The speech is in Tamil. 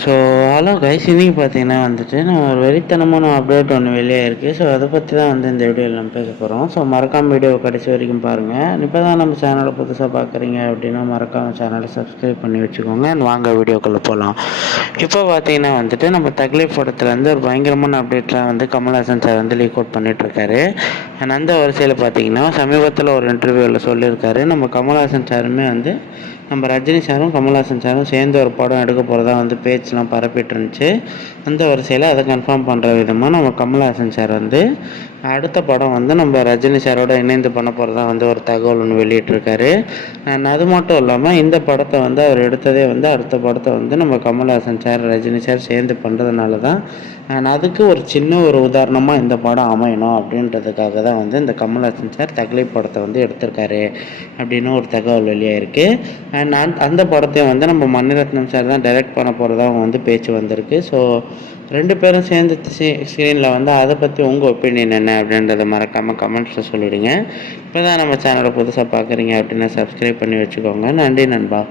ஸோ ஹலோ கைஸ், இன்றைக்கி பார்த்தீங்கன்னா வந்துட்டு நம்ம ஒரு வெறித்தனமான அப்டேட் ஒன்று வெளியே இருக்குது. ஸோ அதை பற்றி தான் வந்து இந்த வீடியோவில் நம்ம பேச போகிறோம். ஸோ மறக்காமல் வீடியோ கடைசி வரைக்கும் பாருங்கள். இப்போ தான் நம்ம சேனலை புதுசாக பார்க்குறீங்க அப்படின்னா மறக்காமல் சேனலை சப்ஸ்கிரைப் பண்ணி வச்சுக்கோங்க. வாங்க வீடியோக்குள்ளே போகலாம். இப்போ பார்த்தீங்கன்னா வந்துட்டு நம்ம தக்லீஃப் படத்துலேருந்து ஒரு பயங்கரமான அப்டேட்லாம் வந்து கமல்ஹாசன் சார் வந்து லீக் அவுட் பண்ணிகிட்ருக்காரு. அண்ட் அந்த வரிசையில் பார்த்தீங்கன்னா சமீபத்தில் ஒரு இன்டர்வியூவில் சொல்லியிருக்காரு, நம்ம கமல்ஹாசன் சாருமே வந்து நம்ம ரஜினி சாரும் கமல்ஹாசன் சாரும் சேர்ந்து ஒரு படம் எடுக்க போகிறதா வந்து பேச்செலாம் பரப்பிட்டு இருந்துச்சு. அந்த வரிசையில் அதை கன்ஃபார்ம் பண்ணுற விதமாக நம்ம கமல்ஹாசன் சார் வந்து அடுத்த படம் வந்து நம்ம ரஜினி சாரோட இணைந்து பண்ண போகிறதா வந்து ஒரு தகவல் ஒன்று வெளியிட்டிருக்காரு. அது மட்டும் இல்லாமல் இந்த படத்தை வந்து அவர் எடுத்ததே வந்து அடுத்த படத்தை வந்து நம்ம கமல்ஹாசன் சார் ரஜினி சார் சேர்ந்து பண்ணுறதுனால தான், அதுக்கு ஒரு சின்ன ஒரு உதாரணமாக இந்த படம் அமையணும் அப்படின்றதுக்காக தான் வந்து இந்த கமல்ஹாசன் சார் தக்லீஃப் படத்தை வந்து எடுத்திருக்காரு அப்படின்னு ஒரு தகவல் வெளியாயிருக்கு. அண்ட் அந்த படத்தையும் வந்து நம்ம மணிரத்னம் சார் தான் டைரக்ட் பண்ண போகிறதா வந்து பேச்சு வந்திருக்கு. ஸோ ரெண்டு பேரும் சேர்ந்து ஸ்க்ரீனில் வந்து அதை பற்றி உங்கள் ஒப்பீனியன் என்ன அப்படின்றத மறக்காமல் கமெண்ட்ஸில் சொல்லிவிடுங்க. இப்போ தான் நம்ம சேனலை புதுசாக பார்க்குறீங்க அப்படின்னா சப்ஸ்கிரைப் பண்ணி வச்சுக்கோங்க. நன்றி நண்பா.